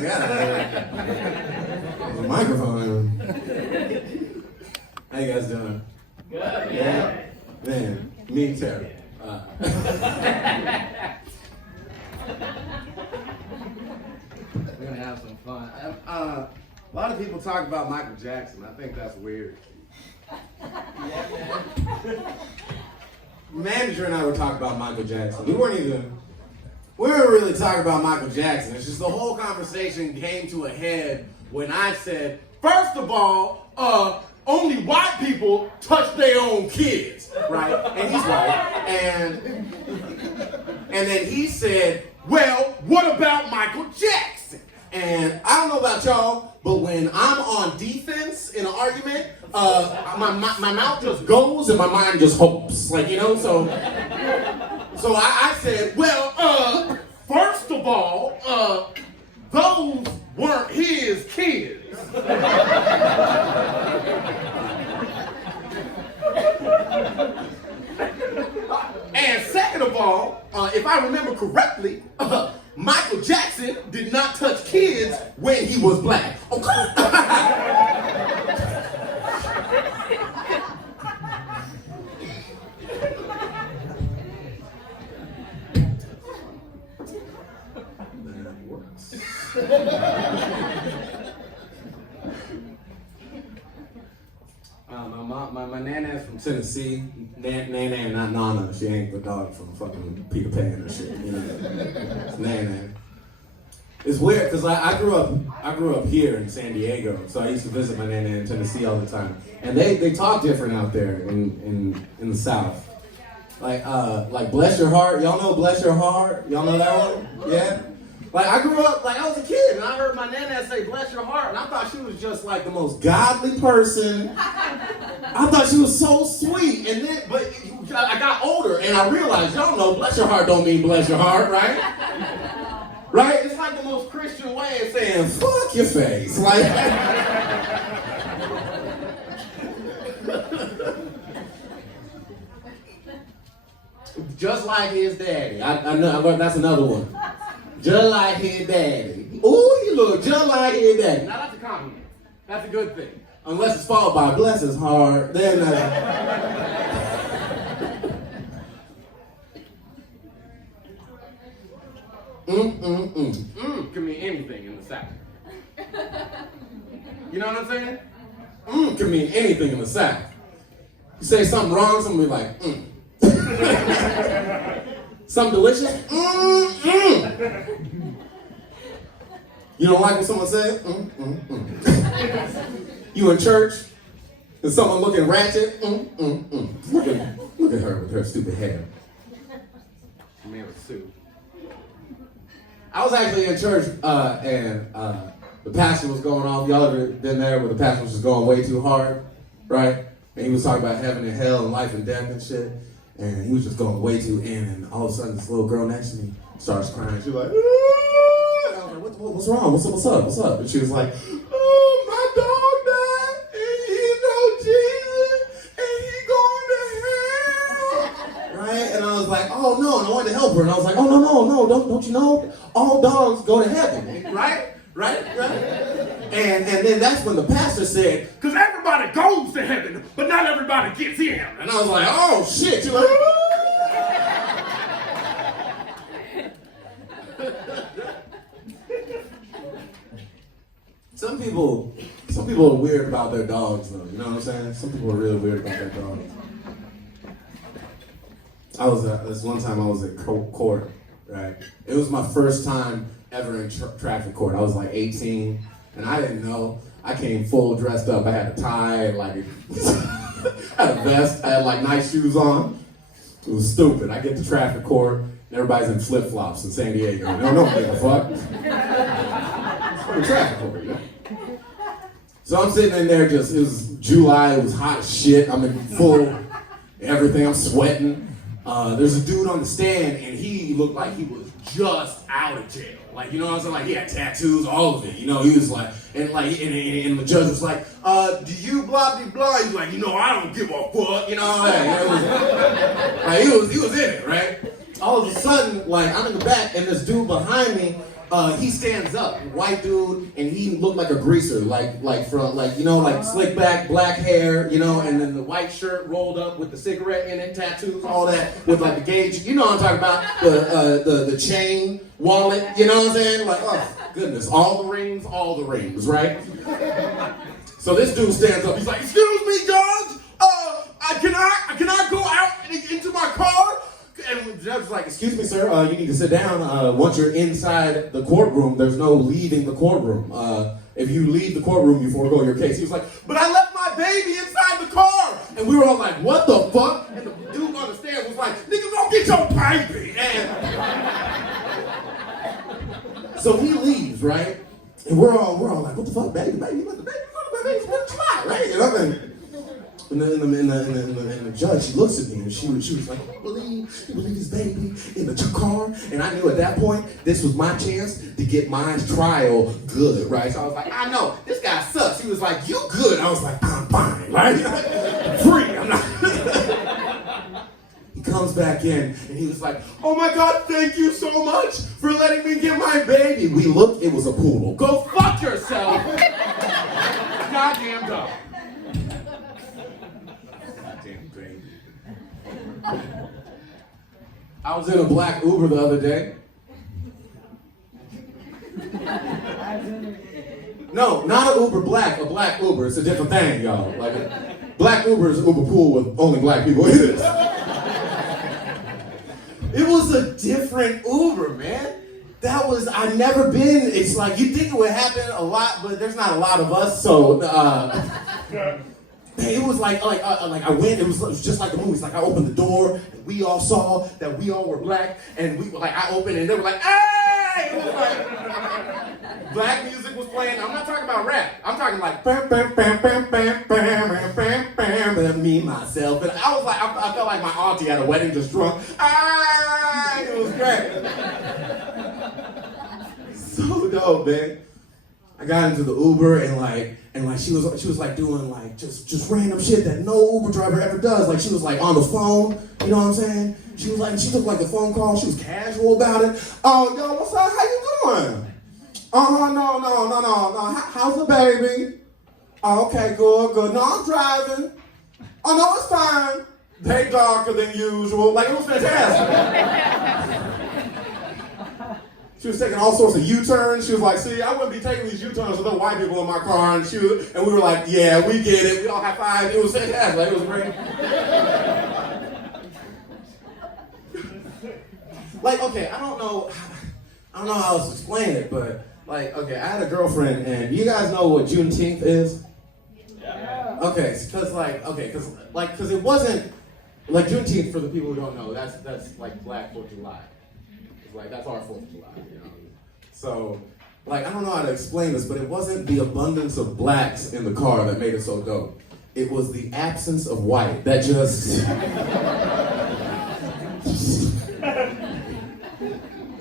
There's a microphone. How you guys doing? Good. Yeah. Man, me and Terry. We're gonna have some fun. A lot of people talk about Michael Jackson. I think that's weird. Manager and I were talking about Michael Jackson. We weren't really talking about Michael Jackson. It's just the whole conversation came to a head when I said, first of all, only white people touch their own kids, right? And he's right. And then he said, well, what about Michael Jackson? And I don't know about y'all, but when I'm on defense in an argument, my mouth just goes and my mind just hopes, like, you know, so I said, well, first of all, those weren't his kids. And second of all, if I remember correctly, Michael Jackson did not touch kids when he was black. Okay. That works. My nana's from Tennessee. Nana, not Nana. She ain't the dog from fucking Peter Pan or shit. You know, it's Nana. It's weird because I grew up here in San Diego, so I used to visit my nana in Tennessee all the time, and they talk different out there in the South. Like Bless Your Heart. Y'all know Bless Your Heart? Y'all know that one? Yeah. Like, I grew up, like, I was a kid, and I heard my nana say, bless your heart, and I thought she was just, like, the most godly person. I thought she was so sweet, and then, but I got older, and I realized, y'all know, bless your heart don't mean bless your heart, right? Right? It's like the most Christian way of saying, fuck your face. Like, just like his daddy. I know, that's another one. Just like his daddy. Ooh, you look just like his daddy. Now that's a compliment. That's a good thing. Unless it's followed by bless his heart, then can mean anything in the South. You know what I'm saying? Can mean anything in the South. You say something wrong, someone will be like, Something delicious? You don't like what someone said? You in church? Is someone looking ratchet? Look at her with her stupid hair. Man with suit. I was actually in church and the pastor was going off. Y'all ever been there where the pastor was just going way too hard, right? And he was talking about heaven and hell and life and death and shit. And he was just going way too in, and all of a sudden this little girl next to me starts crying. She was like, "Aah!" And I was like, what's wrong? What's up? And she was like, oh, my dog died, and he know Jesus, and he going to hell. Right? And I was like, oh no, and I wanted to help her. And I was like, oh no, don't you know? All dogs go to heaven, right? And then that's when the pastor said, because everybody goes to heaven, but not everybody gets in. And I was like, oh shit. You're like, Some people are weird about their dogs, though. You know what I'm saying? Some people are really weird about their dogs. This one time I was at court, right? It was my first time ever in traffic court. I was like 18, and I didn't know. I came full dressed up. I had a tie, like, I had a vest. I had like nice shoes on. It was stupid. I get to traffic court, and everybody's in flip flops in San Diego. Don't give a fuck. It's for the traffic court, you know? So I'm sitting in there. It was July. It was hot as shit. I'm in full everything. I'm sweating. There's a dude on the stand, and he looked like he was just out of jail. Like, you know what I'm saying? Like, he had tattoos, all of it. You know, he was like, and the judge was like, do you blah, blah, blah? He's like, I don't give a fuck. You know, like, he was in it, right? All of a sudden, like, I'm in the back, and this dude behind me, he stands up, white dude, and he looked like a greaser, like slick back, black hair, and then the white shirt rolled up with the cigarette in it, tattoos, all that, with like the gauge, you know what I'm talking about, the chain, wallet, you know what I'm saying? Like, oh goodness, all the rings, right? So this dude stands up, he's like, "Excuse me, Judge, can I go out into my car?" And the judge was like, "Excuse me, sir, you need to sit down. Once you're inside the courtroom, there's no leaving the courtroom. If you leave the courtroom, you forego your case." He was like, "But I left my baby inside the car." And we were all like, "What the fuck?" And the dude on the stand was like, "Nigga, go get your baby." And so he leaves, right? And we're all like, "What the fuck, baby? Baby, what the baby? What the fuck, right?" You know what I mean? And the judge, she looks at me and she was like, "You believe his baby in the car?" And I knew at that point, this was my chance to get my trial good, right? So I was like, "I know, this guy sucks." He was like, "You good?" I was like, "I'm fine, right? Free, I'm not." He comes back in and he was like, "Oh my God, thank you so much for letting me get my baby." We looked, it was a poodle. Go fuck yourself. Goddamn dog. I was in a black Uber the other day. No, not an Uber black, a black Uber. It's a different thing, y'all. Like, black Uber is an Uber pool with only black people in it. It was a different Uber, man. I've never been, it's like, you think it would happen a lot, but there's not a lot of us, so, it was like I went, it was just like the movies. Like I opened the door, and we all saw that we all were black, and I opened and they were like, "Hey!" It was like, black music was playing. I'm not talking about rap. I'm talking like, bam, bam, bam, bam, bam, bam, bam, bam, bam, bam, me, myself. And I was like, I felt like my auntie at a wedding just drunk. It was great. So dope, man. I got into the Uber and she was like doing like just random shit that no Uber driver ever does. Like she was like on the phone, you know what I'm saying? She took like a phone call. She was casual about it. "Oh, yo, what's up? How you doing?" No. How's the baby?" "Oh, okay, good. No, I'm driving." "Oh, no, it's fine. They darker than usual." Like it was fantastic. She was taking all sorts of U-turns. She was like, "See, I wouldn't be taking these U-turns with other white people in my car." And we were like, "Yeah, we get it." We all high-fived. It was fantastic. Like, it was great. Like, okay, I don't know how else to explain it, but like, okay, I had a girlfriend, and you guys know what Juneteenth is? Yeah. Okay, because it wasn't like Juneteenth, for the people who don't know. That's like Black 4th of July. Like, that's our 4th of July, you know? So, like, I don't know how to explain this, but it wasn't the abundance of blacks in the car that made it so dope. It was the absence of white that just...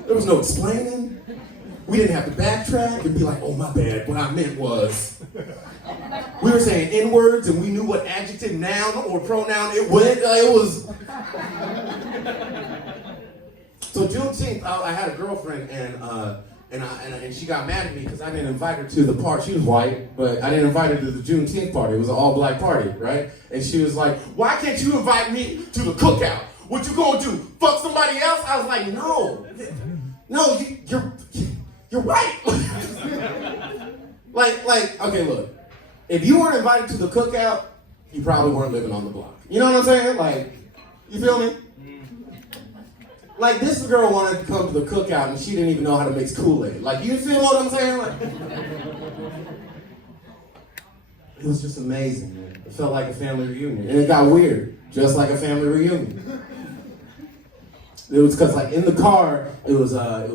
There was no explaining. We didn't have to backtrack and be like, "Oh, my bad, what I meant was..." We were saying N-words and we knew what adjective, noun, or pronoun it was... So Juneteenth, I had a girlfriend, and she got mad at me because I didn't invite her to the party. She was white, but I didn't invite her to the Juneteenth party. It was an all-black party, right? And she was like, "Why can't you invite me to the cookout? What you gonna do? Fuck somebody else?" I was like, "No, you're white." like, okay, look, if you weren't invited to the cookout, you probably weren't living on the block. You know what I'm saying? Like, you feel me? Like, this girl wanted to come to the cookout and she didn't even know how to mix Kool-Aid. Like, you feel what I'm saying? Like, it was just amazing, man. It felt like a family reunion. And it got weird, just like a family reunion. It was because, like, in the car, it was a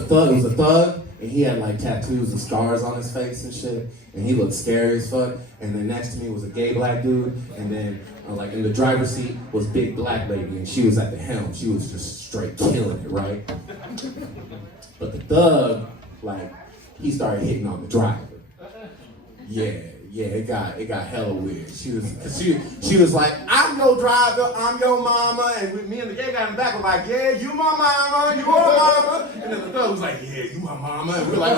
thug, and he had, like, tattoos and scars on his face and shit, and he looked scary as fuck. And then next to me was a gay black dude, and then, like, in the driver's seat was big black lady, and she was at the helm. She was just straight killing it, right? But the thug, like, he started hitting on the driver. Yeah, it got hella weird. She was like, "I'm no driver, I'm your mama. And me and the gay guy in the back were like, yeah, you my mama, you my mama. And then the thug was like, yeah, you my mama. And we were like,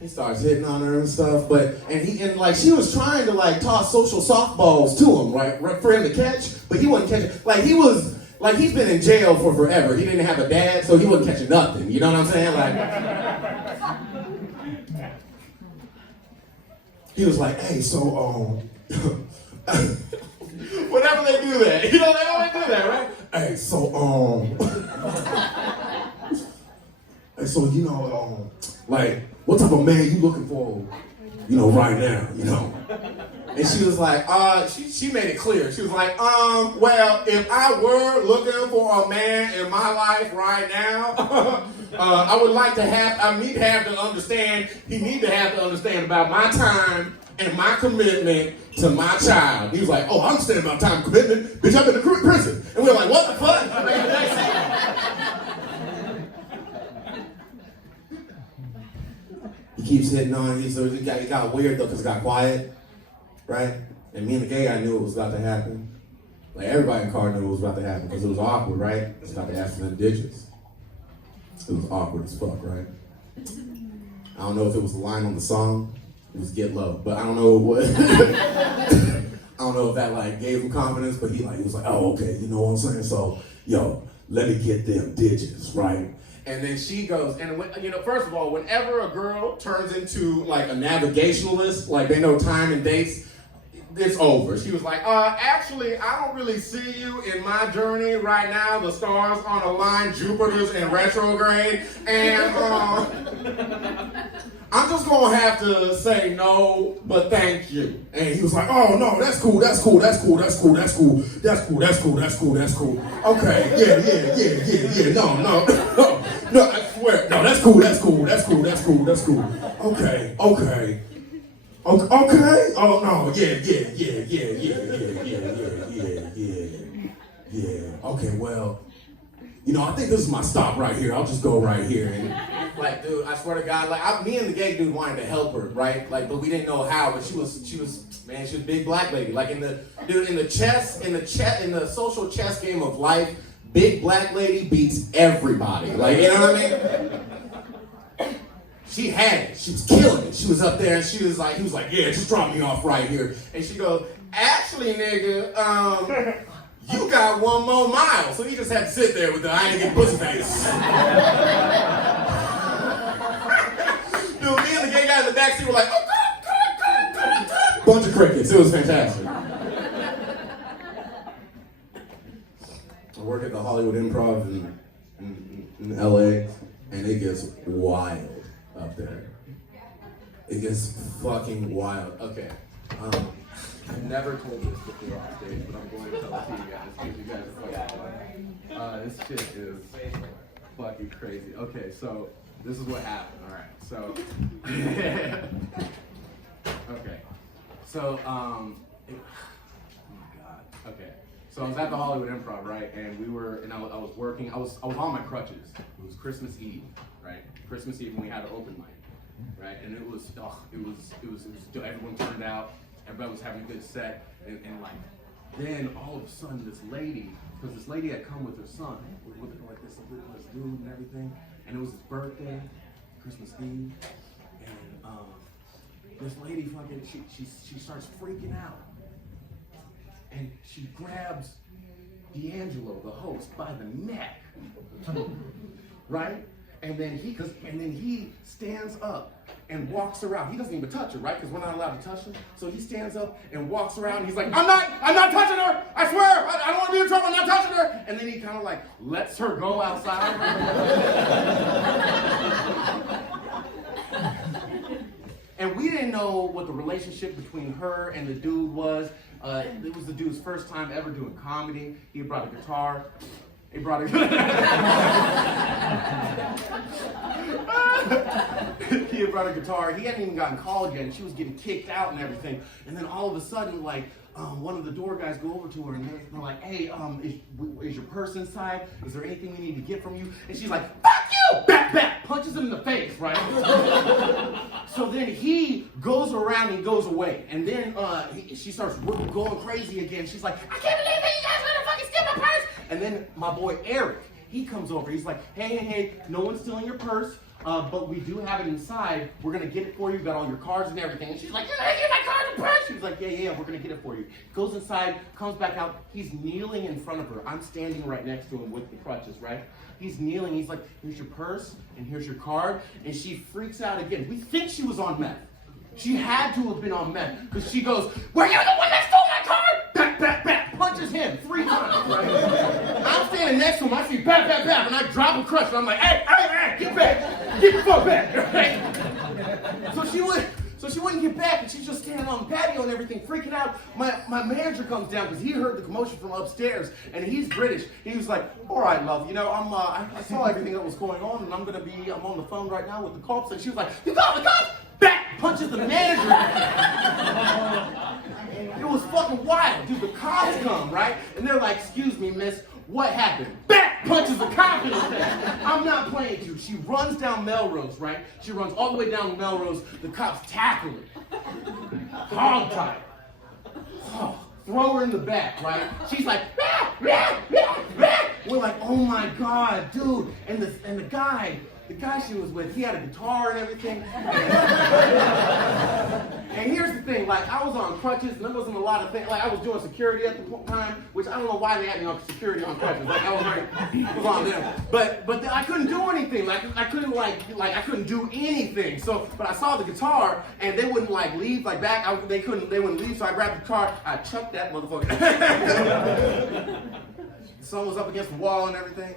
He starts hitting on her and stuff, and like she was trying to like toss social softballs to him, right, for him to catch, but he wasn't catching. Like he's been in jail for forever. He didn't have a dad, so he wasn't catching nothing. You know what I'm saying? Like he was like, hey, so whenever they do that, you know they always do that, right? Hey, so hey, so you know like. What type of man you looking for, you know, right now, you know? And she was like, she made it clear. She was like, well, if I were looking for a man in my life right now, I would like to have, he need to have to understand about my time and my commitment to my child. He was like, I understand about time and commitment. Bitch, I've been in prison. And we were like, what the fuck? He keeps hitting on. It got weird though because it got quiet, right? And me and the gay guy knew it was about to happen. Like everybody in the car knew it was about to happen because it was awkward, right? It's about to ask for the digits. It was awkward as fuck, right? I don't know if it was a line on the song. It was "Get Low," but I don't know what. I don't know if that like gave him confidence, but he was like, oh, okay, you know what I'm saying? So, yo, let me get them digits, right? And then she goes, and first of all, whenever a girl turns into like a navigationalist, like they know time and dates, it's over. She was like, actually, I don't really see you in my journey right now. The stars on a line, Jupiter's in retrograde, and I'm just gonna have to say no, but thank you. And he was like, oh no, that's cool. Okay, yeah. No, I swear. No, that's cool. Okay. Oh no, yeah. Okay, well, I think this is my stop right here. I'll just go right here. And like, dude, I swear to God, like, me and the gay dude wanted to help her, right? Like, but we didn't know how. But she was a big black lady. Like in the social chess game of life, big black lady beats everybody. Like, you know what I mean? She had it. She was killing it. She was up there and he was like, yeah, just drop me off right here. And she goes, actually, nigga, you got one more mile. So he just had to sit there with the I ain't getting pussy face. Dude, me and the gay guy in the backseat were like, oh, good. Bunch of crickets. It was fantastic. I work at the Hollywood Improv in LA, and it gets wild up there. It gets fucking wild. Okay. I've never told this before on stage, but I'm going to tell it to you guys because you guys are fucking funny. This shit is fucking crazy. Okay, so this is what happened. All right, so okay, so oh my god. Okay, so I was at the Hollywood Improv, right? And I was working. I was on my crutches. It was Christmas Eve, right? Christmas Eve, and we had an open mic, right? And it was everyone turned out. Everybody was having a good set, and like, then all of a sudden this lady, because this lady had come with her son, with like this dude and everything, and it was his birthday, Christmas Eve, and this lady fucking, she starts freaking out, and she grabs D'Angelo, the host, by the neck, right? And then he stands up and walks around. He doesn't even touch her, right? Because we're not allowed to touch her. So he stands up and walks around. And he's like, I'm not touching her. I swear, I don't want to be in trouble. I'm not touching her. And then he kind of like lets her go outside. And we didn't know what the relationship between her and the dude was. It was the dude's first time ever doing comedy. He had brought a guitar. He had brought a guitar. He hadn't even gotten called yet, and she was getting kicked out and everything. And then all of a sudden, like, one of the door guys go over to her, and they're like, hey, is your purse inside? Is there anything we need to get from you? And she's like, fuck you! back, back, punches him in the face, right? So then he goes around and goes away. And then she starts going crazy again. She's like, I can't believe it, you guys want to fucking steal my purse. And then my boy Eric, he comes over. He's like, hey, no one's stealing your purse, but we do have it inside. We're going to get it for you. Got all your cards and everything. And she's like, you're going to get my cards and purse? She was like, yeah, we're going to get it for you. Goes inside, comes back out. He's kneeling in front of her. I'm standing right next to him with the crutches, right? He's kneeling. He's like, here's your purse and here's your card. And she freaks out again. We think she was on meth. She had to have been on meth because she goes, were you the one that stole my card? Back, back, back. Punches him 3 times, right? I'm standing next to him. I see back, back, back. And I drop a crutch. And I'm like, hey, get back. Get the fuck back. Right? So she wouldn't get back, and she's just standing on the patio and everything, freaking out. My manager comes down because he heard the commotion from upstairs, and he's British. He was like, all right, love, I saw everything that was going on, and I'm on the phone right now with the cops. And she was like, you call the cops? Back! Punches the manager. It was fucking wild. Dude, the cops come, right? And they're like, excuse me, miss, what happened? Back! Punches the cop in the face. I'm not playing you. She runs down Melrose, right? She runs all the way down Melrose. The cops tackle her. Hog tie her. Oh, throw her in the back, right? She's like, ah, ah, ah, ah. We're like, oh my God, dude. And the guy she was with, he had a guitar and everything. And here's the thing, like, I was on crutches, and there wasn't a lot of things. Like, I was doing security at the time, which I don't know why they had me on security on crutches. Like, I was on them. But I couldn't do anything. Like, I couldn't, I couldn't do anything. So, but I saw the guitar, and they wouldn't, leave, back. They wouldn't leave, so I grabbed the guitar. I chucked that motherfucker. The sun was up against the wall and everything.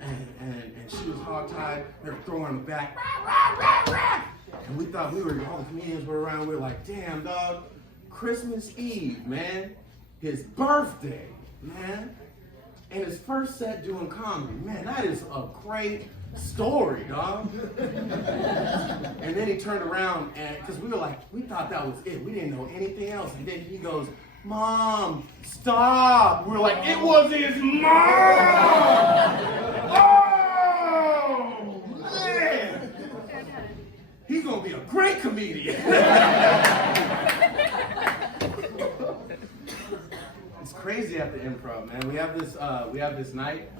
And she was hog-tied. They were throwing her in the back. Rah, rah, rah, rah. And we thought all the comedians were around. We were like, damn, dog, Christmas Eve, man. His birthday, man. And his first set doing comedy. Man, that is a great story, dog. And then he turned around, and because we thought that was it. We didn't know anything else. And then he goes, Mom, stop. We were like, it was his mom. Oh, man. He's going to be a great comedian. It's crazy at the improv, man. We have this night.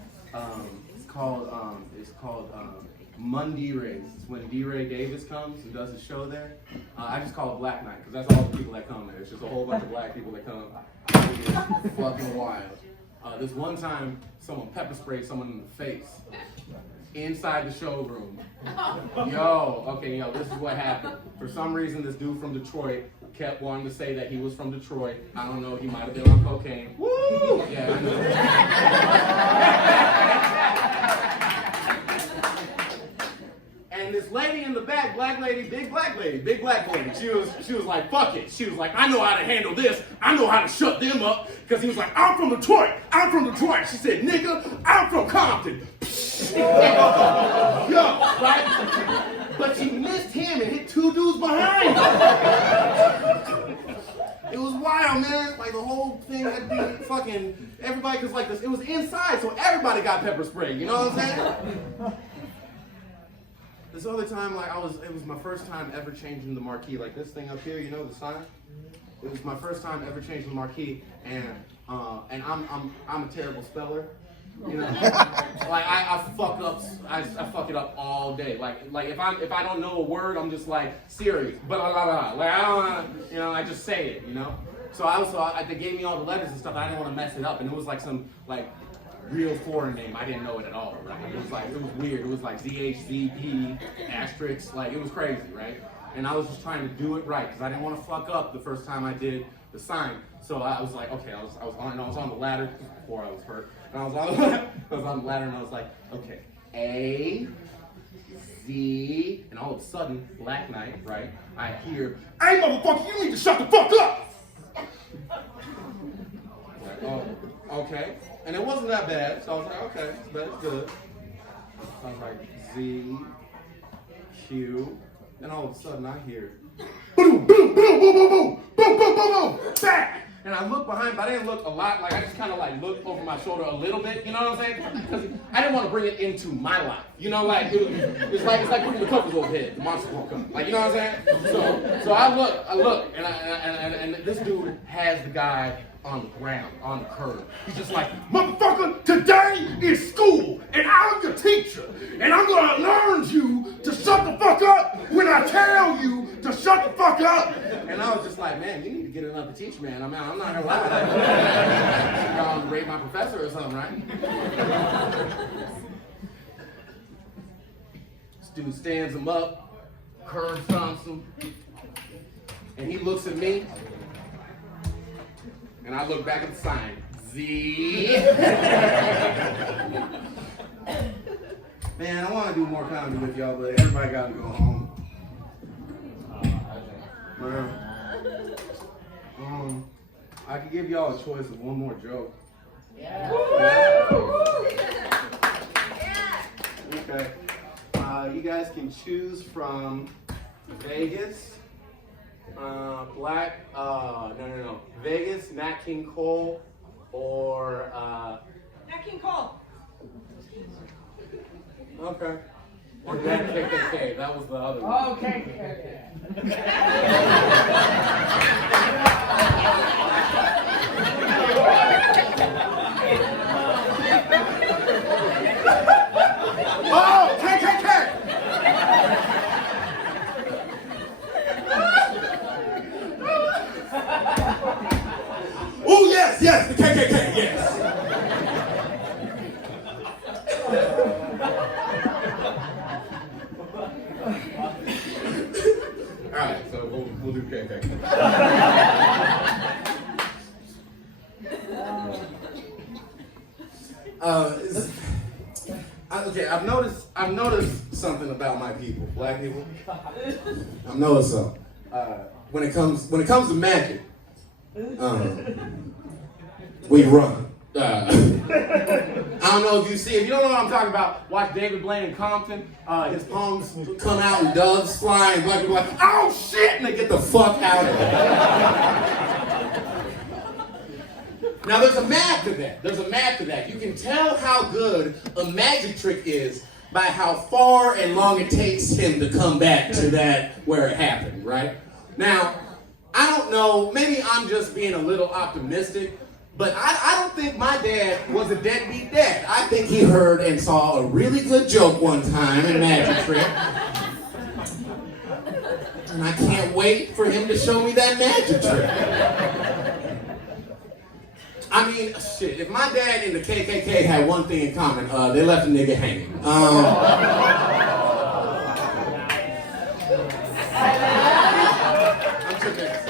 It's called Monday Rays. It's when D-Ray Davis comes and does his show there. I just call it Black Night because that's all the people that come there. It's just a whole bunch of black people that come. It's fucking wild. This one time, someone pepper sprayed someone in the face inside the showroom. This is what happened. For some reason, this dude from Detroit kept wanting to say that he was from Detroit. I don't know, he might have been on cocaine. Woo! Yeah, I know. And this lady in the back, black lady, big black lady, she was like, fuck it. She was like, I know how to handle this. I know how to shut them up. Because he was like, I'm from Detroit. She said, nigga, I'm from Compton. Right? But she missed him and hit 2 dudes behind her. It was wild, man. Like, the whole thing had to be fucking everybody, because it was inside, so everybody got pepper spray. You know what I'm saying? This other time, it was my first time ever changing the marquee. Like this thing up here, the sign? It was my first time ever changing the marquee, and I'm a terrible speller. I fuck it up all day. Like if I don't know a word, I'm just like Siri, blah blah blah. Like I don't wanna, I just say it, So they gave me all the letters and stuff. I didn't want to mess it up, and it was some real foreign name. I didn't know it at all, right? It was weird. It was ZHZP asterisk, it was crazy, right? And I was just trying to do it right because I didn't want to fuck up the first time I did the sign. So I was like, okay, I was on the ladder before I was hurt, and I was on the ladder, and I was like, okay, A, Z, and all of a sudden, Black Knight, right? I hear, hey motherfucker, you need to shut the fuck up. Like, oh, okay. And it wasn't that bad, so I was like, okay, that's good. So I was like, Z, Q, and all of a sudden I hear, boom, boom, boom, boom, boom, boom, boom, boom, boom, boom, back, and I looked behind, but I didn't look a lot. Like I just kind of like looked over my shoulder a little bit. You know what I'm saying? Because I didn't want to bring it into my life. You know, like it's like putting the covers overhead. The monster won't come. Like you know what I'm saying? So I look, and this dude has the guy on the ground, on the curb. He's just like, motherfucker, today is school, and I'm your teacher, and I'm gonna learn you to shut the fuck up when I tell you to shut the fuck up. And I was just like, man, you need to get another teacher, man. I mean, I'm not gonna lie. Y'all rate my professor or something, right? This dude stands him up, curb stomps him, and he looks at me. And I look back at the sign. Z. Man, I want to do more comedy with y'all, but everybody got to go home. I could give y'all a choice of one more joke. Yeah. Okay. You guys can choose from Vegas. Vegas, Nat King Cole, or Nat King Cole. Okay. Or Nat KKK. That was the other one. Okay. Oh, KKK! Oh yes, the KKK, yes. All right, so we'll do KKK. Okay, I've noticed something about my people, black people. I've noticed something. When it comes to magic, we run. I don't know if you don't know what I'm talking about, watch David Blaine in Compton. His palms come out and doves fly, and black people are like, oh shit, and they get the fuck out of there. Now there's a math to that. You can tell how good a magic trick is by how far and long it takes him to come back to that where it happened, right? Now, I don't know, maybe I'm just being a little optimistic, but I don't think my dad was a deadbeat dad. I think he heard and saw a really good joke one time in Magic Trick. And I can't wait for him to show me that magic trick. I mean, shit, if my dad and the KKK had one thing in common, they left a nigga hanging. I'm tripping.